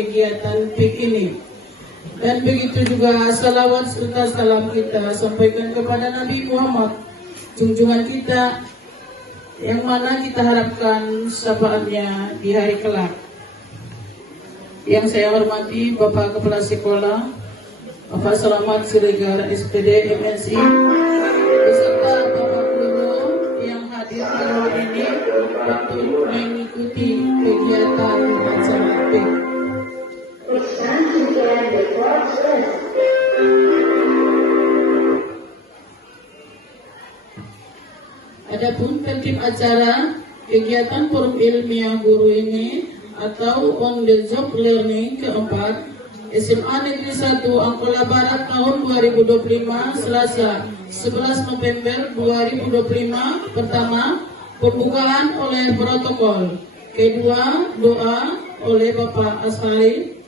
kegiatan PIK ini. Dan begitu juga salawat serta salam kita sampaikan kepada Nabi Muhammad, junjungan kita, yang mana kita harapkan syafaatnya di hari kelak. Yang saya hormati Bapak Kepala Sekolah, Bapak Selamat Siregar SPD MSI, beserta Bapak Guru yang hadir di ruang ini untuk mengikuti kegiatan acara PIK. Adapun tertib acara kegiatan forum ilmiah guru ini atau on the job learning keempat SMA Negeri 1 Angkola Barat tahun 2025 Selasa 11 November 2025. Pertama, pembukaan oleh protokol. Kedua, doa oleh Bapak Ashari.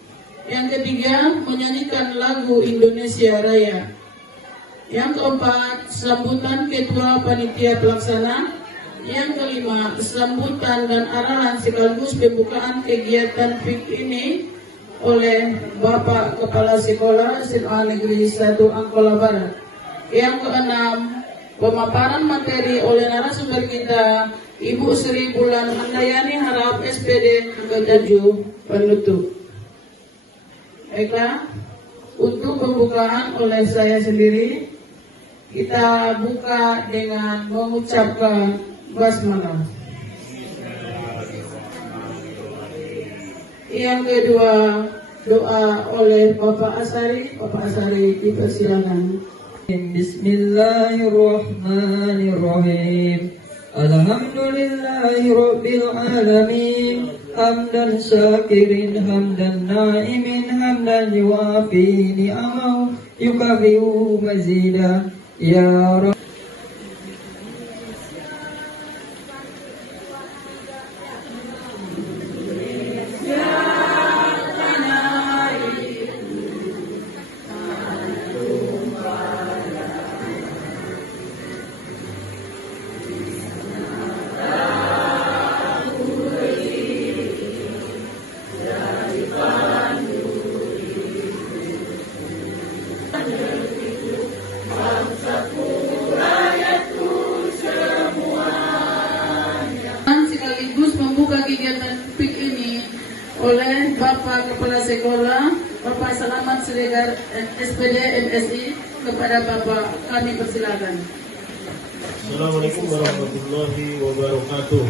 Yang ketiga, menyanyikan lagu Indonesia Raya. Yang keempat, sambutan Ketua Panitia Pelaksana. Yang kelima, sambutan dan arahan sekaligus pembukaan kegiatan PIK ini oleh Bapak Kepala Sekolah SMA Negeri 1 Angkola Barat. Yang keenam, pemaparan materi oleh narasumber kita, Ibu Sri Bulan Handayani Harap SPD. Ketujuh, penutup. Baiklah, untuk pembukaan oleh saya sendiri, kita buka dengan mengucapkan basmalah. Yang kedua, doa oleh Bapak Ashari. Bapak Ashari dipersilakan. Bismillahirrahmanirrahim. Alhamdulillahi Rabbil Alamin. Hamdan syakirin, hamdan na'imin, hamdan yuafi ni'amahu, yukafi'u mazidah. Ya Rabb. Sekaligus membuka kegiatan PIK ini oleh Bapak Kepala Sekolah, Bapak Selamat Siregar SPD MSI. Kepada Bapak kami persilakan. Assalamualaikum warahmatullahi wabarakatuh.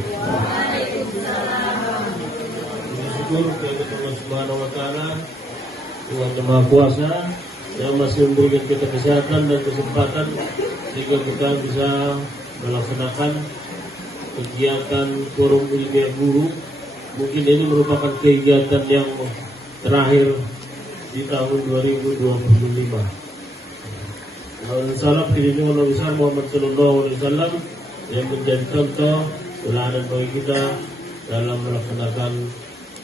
Bersyukur kepada Allah Subhanahu wa taala, Tuhan Yang Maha Kuasa yang masih memberikan kita kesehatan dan kesempatan sehingga kita bisa melaksanakan kegiatan forum ilmiah guru. Mungkin ini merupakan kegiatan yang terakhir di tahun 2025. Salam kirimnya Nabi Muhammad Sallallahu Alaihi Wasallam yang menjadi contoh teladan bagi kita dalam melaksanakan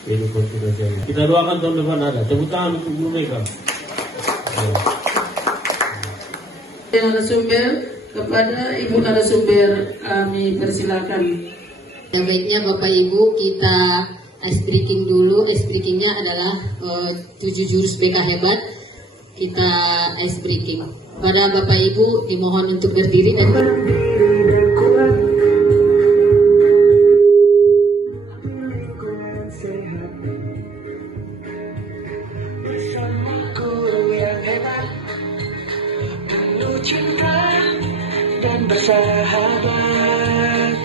kehidupan kita sehari. Kita doakan tahun depan ada. Tepuk tangan untuk guru mereka. Narasumber, kepada Ibu narasumber kami persilakan. Ya, baiknya Bapak Ibu, kita ice breaking dulu. Ice breakingnya adalah 7 jurus BK hebat. Kita ice breaking. Pada Bapak Ibu dimohon untuk berdiri dan bersahabat,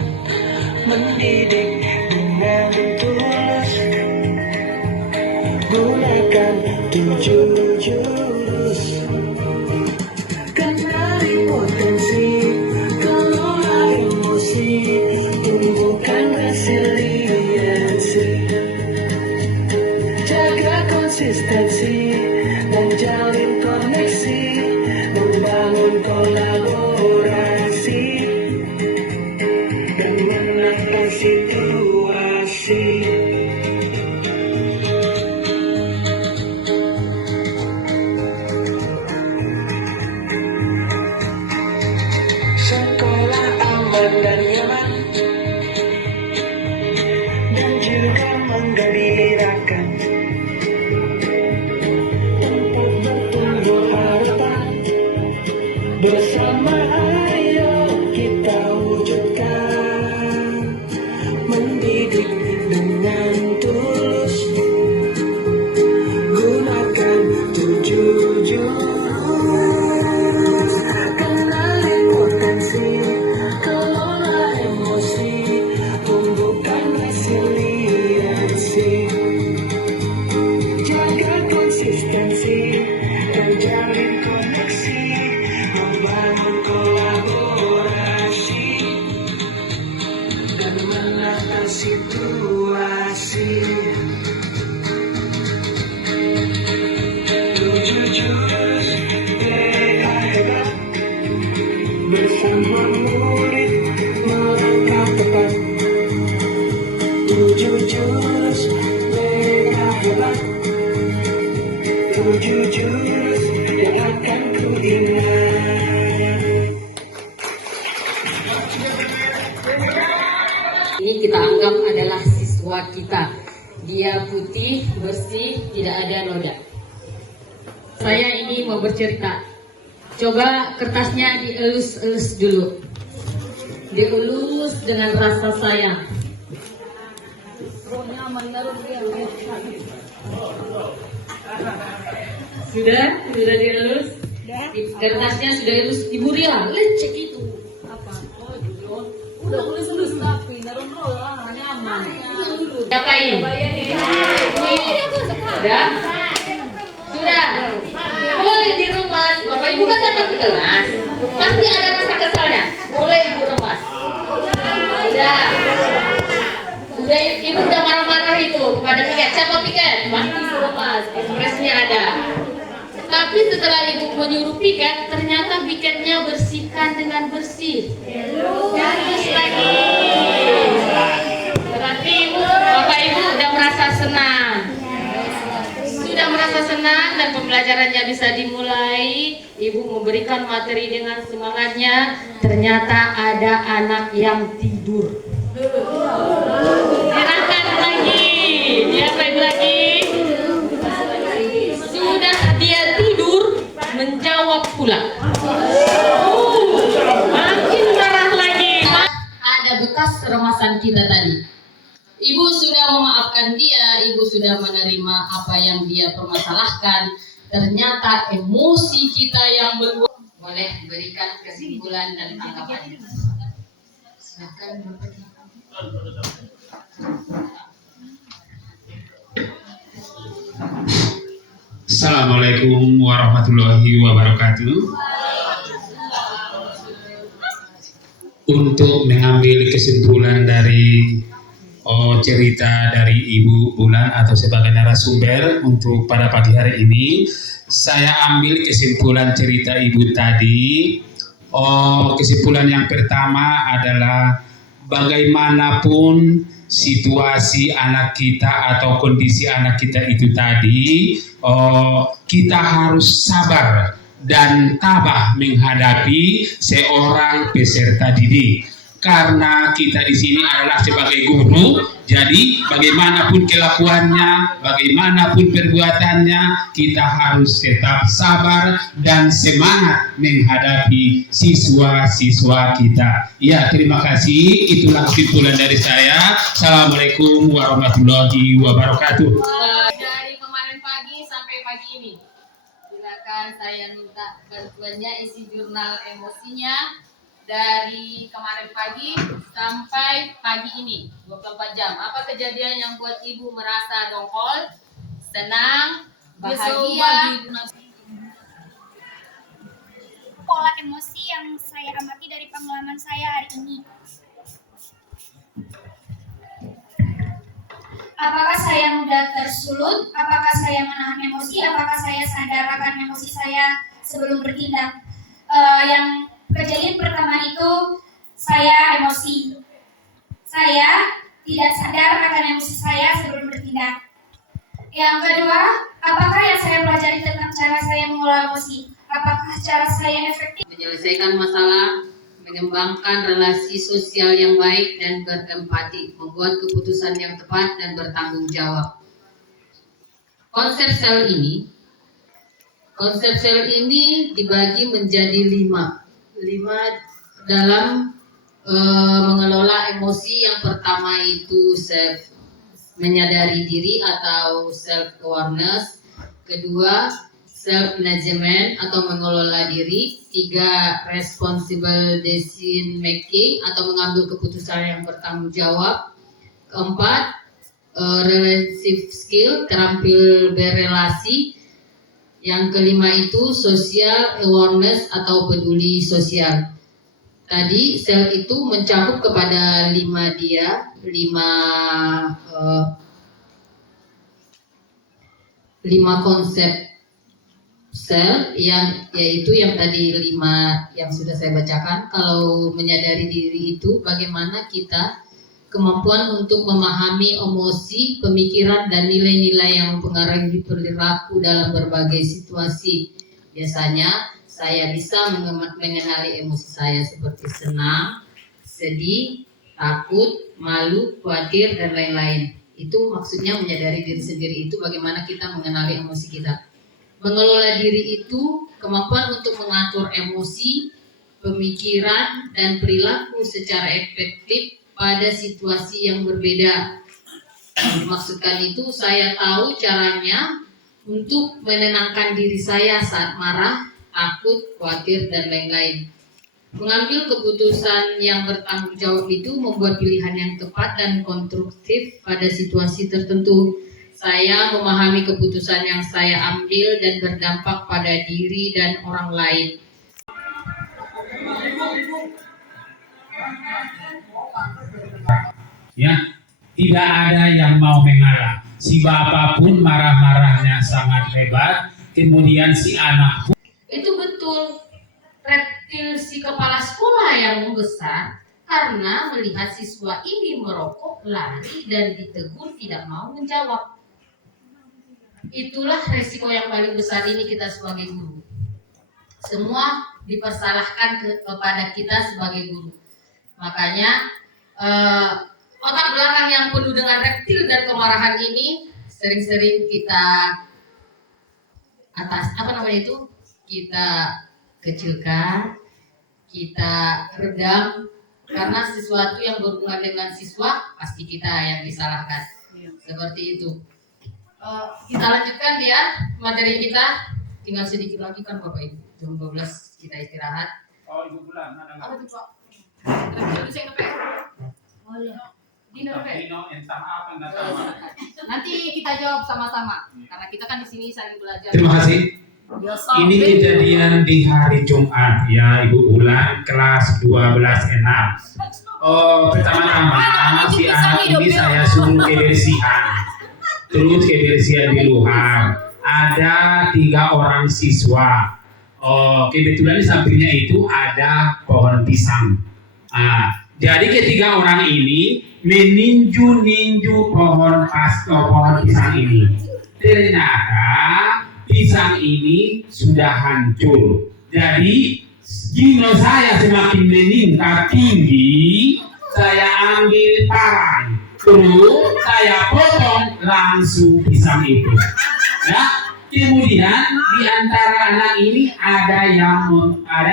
mendidik dengan tulus, gunakan 7 jurus, kenali potensi, kelola emosi, tumbuhkan resiliensi, jaga konsistensi dan jalin koneksi, membangun kolaborasi dan menangkan situasi. Sekolah aman dan nyaman dan juga menggembirakan, Bersama ayo kita wujudkan, mendidik dengan tulus, gunakan 7 jurus. Kenali potensi, kelola emosi, tumbuhkan resiliensi, jaga konsistensi dan jalin koneksi, membangun kolaborasi dan menakar situasi. 7 jurus BK hebat, bersama murid melangkah tepat. 7 jurus BK hebat, 7 jurus yang akan ku ingat. Ini kita anggap adalah siswa kita. Dia putih, bersih, tidak ada noda. Saya ini mau bercerita. Coba kertasnya dielus-elus dulu. Dielus dengan rasa sayang. Sudah dielus? Kertasnya sudah elus. Ibu Ria, lecek itu. Udah elus tapi nyaman. Siapain? Sudah? Sudah. Boleh diremas. Bapak Ibu kan datang ke kelas, pasti ada rasa kesalnya. Boleh Ibu remas. Sudah Ibu udah marah-marah itu kepada piket. Siapa piket? Pasti Ibu remas. Ekspresinya ada. Tapi setelah Ibu menyuruh piket, ternyata piketnya bersihkan dengan bersih. Terus lagi. Berarti Ibu, Bapak Ibu udah merasa senang. Sudah merasa senang dan pembelajarannya bisa dimulai. Ibu memberikan materi dengan semangatnya. Ternyata ada anak yang tidur. Silakan lagi. Siapa Ibu lagi? Sudah dia tidur, menjawab pula. Makin marah lagi. Ada bekas keremasan kita tadi. Ibu sudah memaafkan dia, Ibu sudah menerima apa yang dia permasalahkan. Ternyata emosi kita yang berdua. Boleh berikan kesimpulan dan tanggapan. Silakan Bapak. Assalamualaikum warahmatullahi wabarakatuh. Untuk mengambil kesimpulan dari cerita dari Ibu Bulan atau sebagai narasumber untuk pada pagi hari ini, saya ambil kesimpulan cerita Ibu tadi. Kesimpulan yang pertama adalah bagaimanapun situasi anak kita atau kondisi anak kita itu tadi, kita harus sabar dan tabah menghadapi seorang peserta didik. Karena kita di sini adalah sebagai guru, jadi bagaimanapun kelakuannya, bagaimanapun perbuatannya, kita harus tetap sabar dan semangat menghadapi siswa-siswa kita. Ya, terima kasih. Itulah kesimpulan dari saya. Assalamualaikum warahmatullahi wabarakatuh. Dari kemarin pagi sampai pagi ini, silakan saya minta bantuannya isi jurnal emosinya. Dari kemarin pagi sampai pagi ini 24 jam. Apa kejadian yang buat Ibu merasa dongkol, senang, bahagia? Pola emosi yang saya amati dari pengalaman saya hari ini. Apakah saya mudah tersulut? Apakah saya menahan emosi? Apakah saya sadar akan emosi saya sebelum bertindak? Yang kejadian pertama itu saya emosi. Saya tidak sadar akan emosi saya sebelum bertindak. Yang kedua, apakah yang saya pelajari tentang cara saya mengelola emosi? Apakah cara saya efektif? Menyelesaikan masalah, mengembangkan relasi sosial yang baik dan berempati, membuat keputusan yang tepat dan bertanggung jawab. Konsep sel ini Konsep sel ini dibagi menjadi 5 dalam mengelola emosi. Yang pertama itu self menyadari diri atau self awareness. Kedua, self management atau mengelola diri. 3, responsible decision making atau mengambil keputusan yang bertanggung jawab. 4, relative skill, terampil berelasi. Yang kelima itu social awareness atau peduli sosial. Tadi sel itu mencakup kepada 5 konsep sel yaitu yang tadi 5 yang sudah saya bacakan. Kalau menyadari diri itu bagaimana kita kemampuan untuk memahami emosi, pemikiran, dan nilai-nilai yang mempengaruhi perilaku dalam berbagai situasi. Biasanya saya bisa mengenali emosi saya seperti senang, sedih, takut, malu, khawatir, dan lain-lain. Itu maksudnya menyadari diri sendiri itu bagaimana kita mengenali emosi kita. Mengelola diri itu kemampuan untuk mengatur emosi, pemikiran, dan perilaku secara efektif pada situasi yang berbeda. Dimaksudkan itu saya tahu caranya untuk menenangkan diri saya saat marah, takut, khawatir, dan lain-lain. Mengambil keputusan yang bertanggung jawab itu membuat pilihan yang tepat dan konstruktif pada situasi tertentu. Saya memahami keputusan yang saya ambil dan berdampak pada diri dan orang lain. Ya, tidak ada yang mau mengalah. Si bapak pun marah-marahnya sangat hebat, kemudian si anak pun. Itu betul. Reptil si kepala sekolah yang membesar karena melihat siswa ini merokok, lari, dan ditegur tidak mau menjawab. Itulah resiko yang paling besar ini kita sebagai guru. Semua dipersalahkan kepada kita sebagai guru. Makanya otak belakang yang penuh dengan reptil dan kemarahan ini sering-sering kita kita kecilkan, kita redam, karena sesuatu yang berhubungan dengan siswa pasti kita yang disalahkan. Seperti itu. Kita lanjutkan ya materi kita. Tinggal sedikit lagi kan Bapak Ibu. Jam 12 kita istirahat. Oh, Ibu Bulan, ada nggak? Apa tuh Pak? Oh iya. Dino, entah apa nggak tahu. Nanti kita jawab sama-sama karena kita kan di sini saling belajar. Terima kasih. Ini kejadian di hari Jumat ya Ibu Bulan, kelas 12 6. Pertama-tama si anak ini saya suruh kebersihan. Terus kebersihan di luar. Ada 3 orang siswa. Kebetulan di sampingnya itu ada pohon pisang. Jadi ketiga orang ini meninju-ninju pohon pisang ini. Ternyata pisang ini sudah hancur. Jadi jino saya semakin meningkat tinggi. Saya ambil parang, terus saya potong langsung pisang itu. Ya, kemudian di antara anak ini ada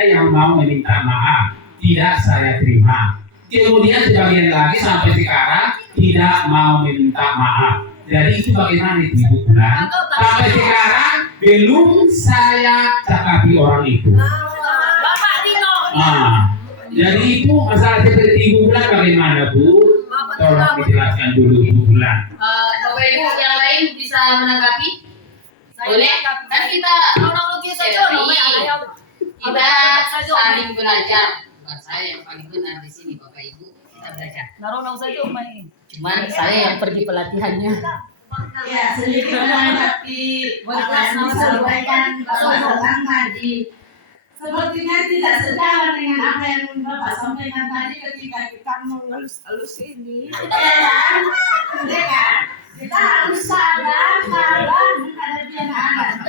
yang mau meminta maaf, tidak saya terima. Kemudian sebagian lagi sampai sekarang tidak mau meminta maaf. Jadi itu bagaimana itu Ibu Bulan? Sampai sekarang belum saya cakapi orang itu. Bapak Dino. Jadi itu masalah seperti Ibu Bulan bagaimana Bu? Tolong dijelaskan dulu Ibu Bulan. Bapak Ibu yang lain bisa menanggapi? Boleh? Kan kita kita saling belajar. Bukan saya yang paling benar di sini Bapak Ibu. Kita belajar. Cuman saya yang pergi pelatihannya. Ya, sedikit menanggapi apa yang disampaikan Bapak Tatang tadi. Sepertinya tidak sejalan dengan apa yang Bapak sampaikan tadi ketika kita mengelus-elus ini. Ya kan? Kita harus sadar menghadapi anak-anak.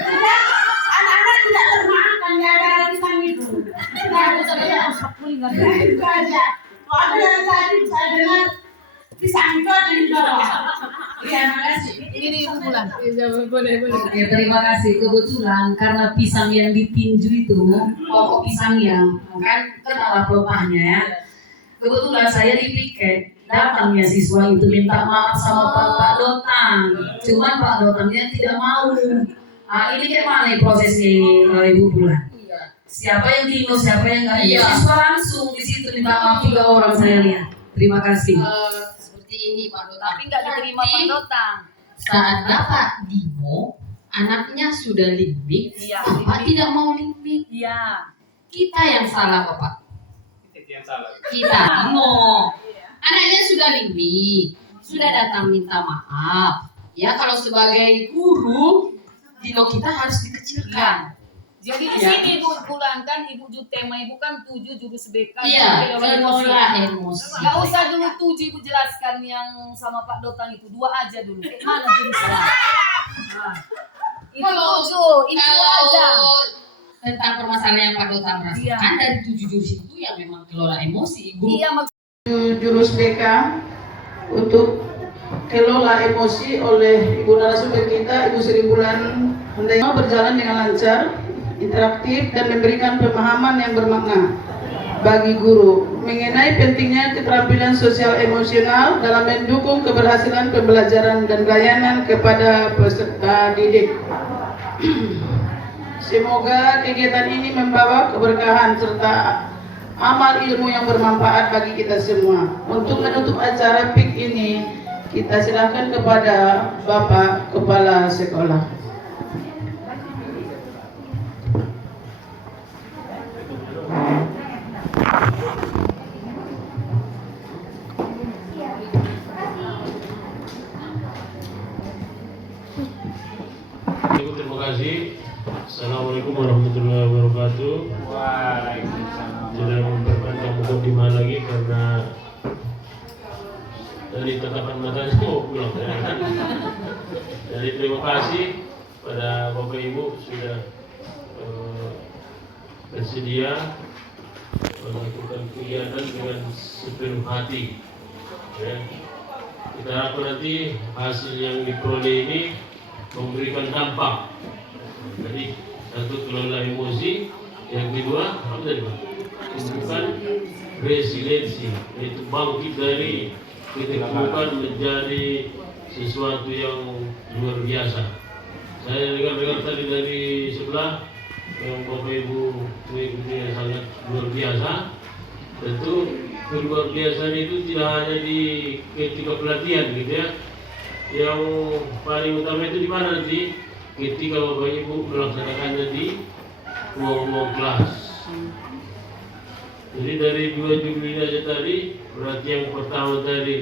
Anak-anak tidak termakan gara-gara pisang itu. Itu aja. Waktu yang tadi saya dengar Disangkut di bawah. Terima kasih. Ini Ibu Bulan. Oke, terima kasih. Kebetulan karena pisang yang ditinju itu pokok pisang yang kan kenal pelopahnya ya. Kebetulan saya di piket datangnya siswa itu minta maaf sama Pak Dotang. Cuman Pak Dotangnya tidak mau. Ini gimana prosesnya ini Ibu Bulan? Siapa yang bingung, siapa yang nggak? Siswa langsung di situ minta maaf 3 orang saya lihat. Terima kasih. Seperti ini Pak Dotang. Tapi nggak diterima Pak Dotang. Saat Bapak demo, anaknya sudah limbik, Iya, Bapak tidak mau limbik. Iya. Kita yang salah Bapak. Yang salah. Kita no. Anaknya sudah limbik, sudah datang minta maaf. Ya kalau sebagai guru, dino kita harus dikecilkan. Jadi di Ya. sini Ibu Bulan kan Ibu tema Ibu kan 7 jurus BK. Iya, kelola emosi. Gak usah dulu 7 Ibu jelaskan yang sama Pak Dotang itu 2 aja dulu. Mana jurusnya? Nah, itu 7, itu aja. Tentang permasalahan yang Pak Dotang rasakan Iya. dari 7 jurus itu ya memang kelola emosi Ibu. Iya Jurus BK untuk kelola emosi oleh Ibu narasumber kita, Ibu Sri Bulan hendaknya berjalan dengan lancar, interaktif, dan memberikan pemahaman yang bermakna bagi guru mengenai pentingnya keterampilan sosial emosional dalam mendukung keberhasilan pembelajaran dan pelayanan kepada peserta didik. Semoga kegiatan ini membawa keberkahan serta amal ilmu yang bermanfaat bagi kita semua. Untuk menutup acara PIK ini, kita silakan kepada Bapak Kepala Sekolah. Terima kasih. Assalamualaikum warahmatullahi wabarakatuh. Tidak memperpanjang mukadimah lagi karena dari tatapan matanya mau pulang. Jadi terima kasih pada Bapak Ibu sudah bersedia melakukan kegiatan dengan sepenuh hati. Ya. Kita harapkan nanti hasil yang diperoleh ini memberikan dampak. Jadi satu kelola emosi, yang kedua apa tadi Pak? Tumbuhkan resiliensi, yaitu bangkit dari keterpurukan menjadi sesuatu yang luar biasa. Saya dengar tadi dari sebelah yang Bapak Ibu mengikuti yang sangat luar biasa. Tentu luar biasa itu tidak hanya di ketika pelatihan gitu ya. Yang paling utama itu di mana nanti ketika Bapak Ibu melaksanakannya di ruang kelas. Jadi dari 2 judul ini aja tadi, berarti yang pertama tadi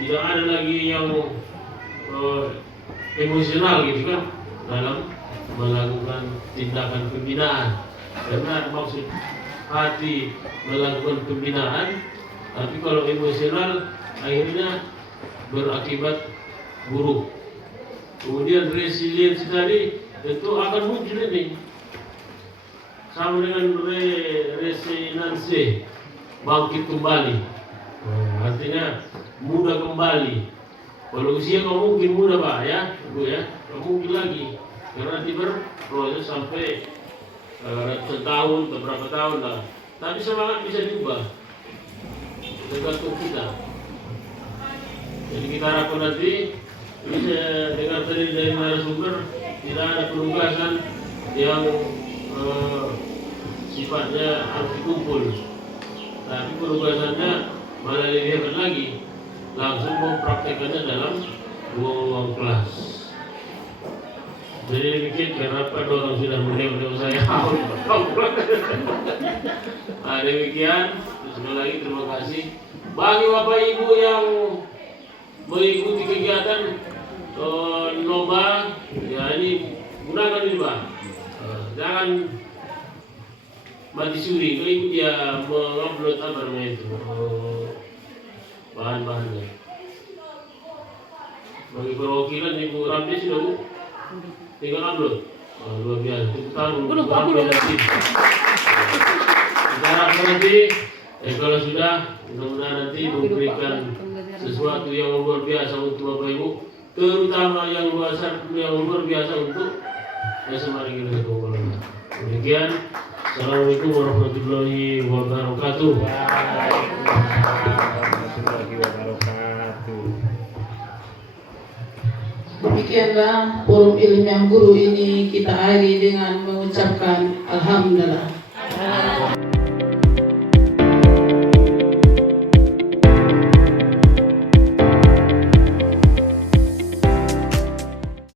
tidak ada lagi yang emosional gitu kan dalam melakukan tindakan pembinaan. Karena maksud hati melakukan pembinaan, tapi kalau emosional akhirnya berakibat buruk. Kemudian resiliensi tadi tentu akan muncul ini sama dengan resiliensi, bangkit kembali. Artinya muda kembali. Kalau usia nggak mungkin muda Pak ya, Ibu ya, nggak mungkin lagi karena nanti berproses sampai ratusan tahun, beberapa tahun lah. Tapi semangat bisa diubah, tergantung kita. Jadi kita harapkan nanti ini saya dengar tadi dari narasumber tidak ada penugasan yang sifatnya harus dikumpul, tapi penugasannya malah lebih hebat lagi, langsung mempraktekannya dalam ruang kelas. Jadi demikian karena Pak Dorong sudah mendengar saya. Nah, demikian sekali lagi terima kasih bagi Bapak Ibu yang mengikuti kegiatan lomba ya, ini gunakan ini Pak, jangan mati suri. Kalau Ibu dia mengupload apa namanya itu bahan-bahannya bagi perwakilan Ibu Ramli sudah Bu tinggal upload. Luar biasa, tepuk tangan untuk Ramli dan tim. Kita harapkan nanti kalau sudah mudah-mudahan nanti memberikan sesuatu yang luar biasa untuk Bapak Ibu, terutama yang luar biasa untuk Desa Maringgi Kabupaten. Demikian, Assalamualaikum warahmatullahi wabarakatuh. Demikianlah forum ilmiah guru ini kita akhiri dengan mengucapkan alhamdulillah.